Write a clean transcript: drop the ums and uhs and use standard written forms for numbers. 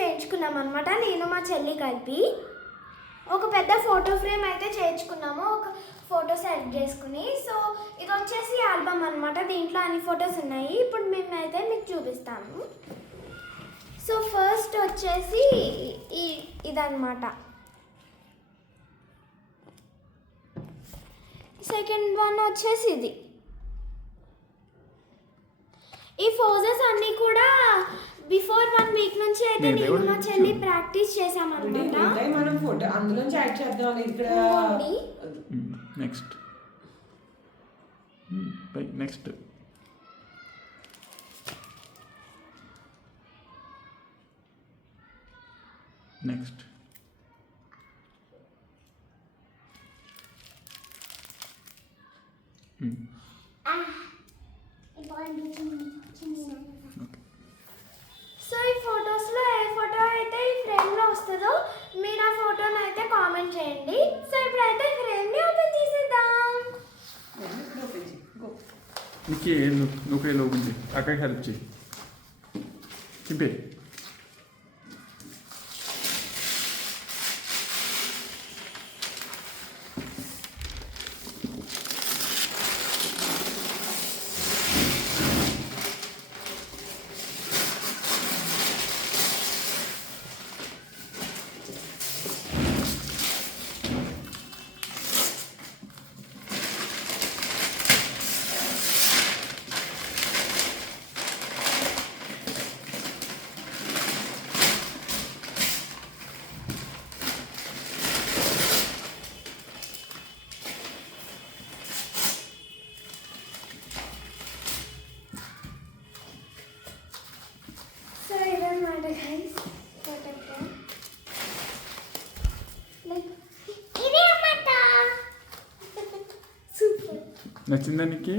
చేయించుకున్నాం అనమాట, నేను మా చెల్లి కలిపి. ఒక పెద్ద ఫోటో ఫ్రేమ్ అయితే చేయించుకున్నాము, ఒక ఫోటో సెలెక్ట్ చేసుకుని. సో ఇది వచ్చేసి ఆల్బమ్ అనమాట, దీంట్లో అన్ని ఫొటోస్ ఉన్నాయి. ఇప్పుడు మేమైతే మీకు చూపిస్తాము. సో ఫస్ట్ వచ్చేసి ఇదన్నమాట. సెకండ్ వన్ వచ్చేసి ఇది. ఈ ఫోజెస్ అన్నీ కూడా బిఫోర్ 1 వీక్ నుంచి అయితే నేను మా చెల్లి ప్రాక్టీస్ చేసామన్నమాట. మనం ఫోటో అందులోంచి యాడ్ చేద్దాం. ఇక్కడ నెక్స్ట్ నెక్స్ట్ నెక్స్ట్ సో ఈ ఫొటోస్లో ఏ ఫోటో అయితే ఈ ఫ్రేమ్లో వస్తుందో మీరు ఆ ఫోటోని అయితే కామెంట్ చేయండి. సో ఇప్పుడైతే ఫ్రేమ్ని ఓపెన్ చేసేద్దాం. నీకే నువ్వు ఓపెన్ చేయి, అక్కడికి హెల్ప్ చేయి. చింపే సో ఇదన్నమాట గైస్ ఫోటో ఫ్రేమ్. ఇదే అన్నమాట. సూపర్. నచ్చిందా నీకు?